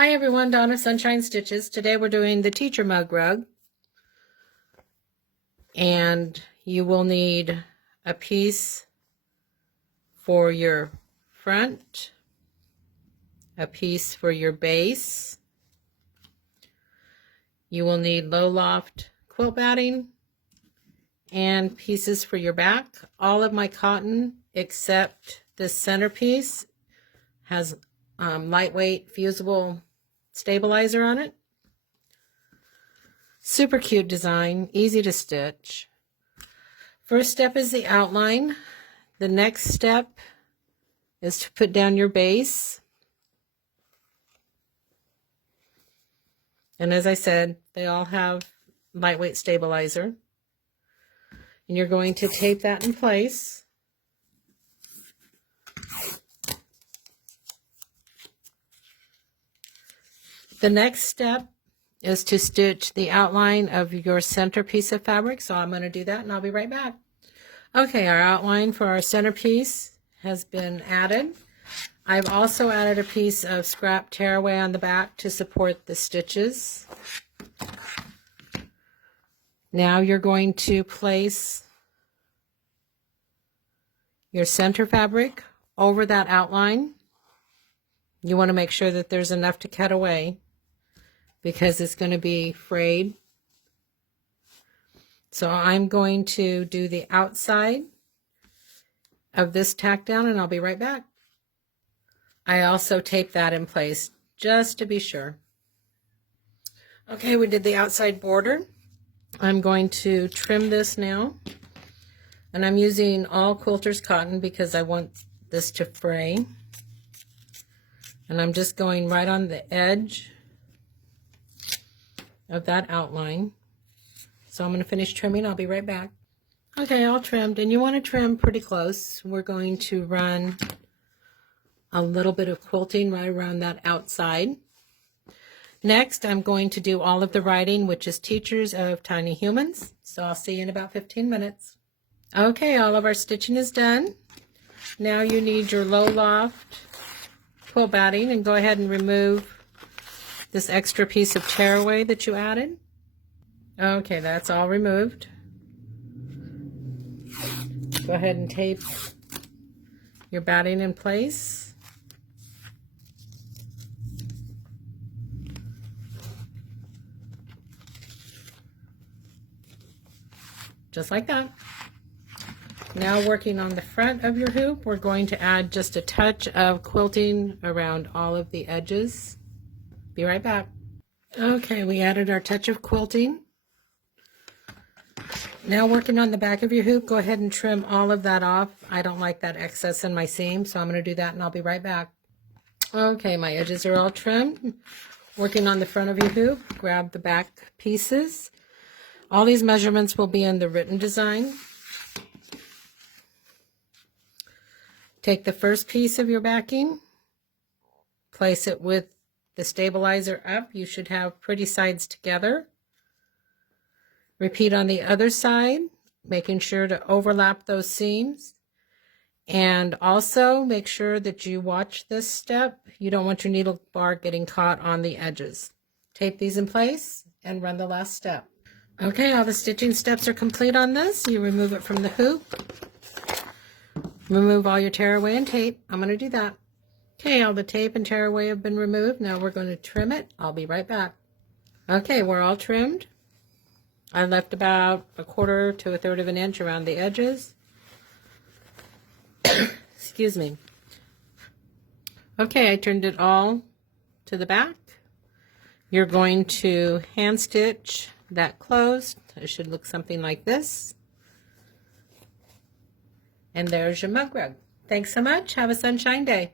Hi everyone, Donna Sunshine Stitches. Today we're doing the teacher mug rug. And you will need a piece for your front, a piece for your base. You will need low loft quilt batting and pieces for your back. All of my cotton except this centerpiece has lightweight fusible stabilizer on it. Super cute design, easy to stitch. First step is the outline. The next step is to put down your base. And as I said, they all have lightweight stabilizer. And you're going to tape that in place. The next step is to stitch the outline of your centerpiece of fabric. So I'm going to do that and I'll be right back. Okay, our outline for our centerpiece has been added. I've also added a piece of scrap tearaway on the back to support the stitches. Now you're going to place your center fabric over that outline. You want to make sure that there's enough to cut away, because it's going to be frayed. So I'm going to do the outside of this tack down and I'll be right back. I also taped that in place just to be sure. Okay, we did the outside border. I'm going to trim this now. And I'm using all quilters cotton because I want this to fray. And I'm just going right on the edge of that outline. So I'm going to finish trimming. I'll be right back. Okay, all trimmed, and you want to trim pretty close. We're going to run a little bit of quilting right around that outside. Next, I'm going to do all of the writing, which is Teachers of Tiny Humans. So I'll see you in about 15 minutes. Okay, all of our stitching is done. Now you need your low loft quilt batting, and go ahead and remove this extra piece of tearaway that you added. Okay, that's all removed. Go ahead and tape your batting in place. Just like that. Now working on the front of your hoop, we're going to add just a touch of quilting around all of the edges. Be right back. Okay, we added our touch of quilting. Now working on the back of your hoop, go ahead and trim all of that off. I don't like that excess in my seam, so I'm going to do that and I'll be right back. Okay, my edges are all trimmed. Working on the front of your hoop, grab the back pieces. All these measurements will be in the written design. Take the first piece of your backing, place it with the stabilizer up. You should have pretty sides together. Repeat on the other side, making sure to overlap those seams. And also make sure that you watch this step. You don't want your needle bar getting caught on the edges. Tape these in place and run the last step. Okay, all the stitching steps are complete on this. You remove it from the hoop. Remove all your tearaway and tape. I'm going to do that. Okay, all the tape and tearaway have been removed. Now we're going to trim it. I'll be right back. Okay, we're all trimmed. I left about 1/4 to 1/3 of an inch around the edges. Excuse me. Okay, I turned it all to the back. You're going to hand stitch that closed. It should look something like this. And there's your mug rug. Thanks so much. Have a sunshine day.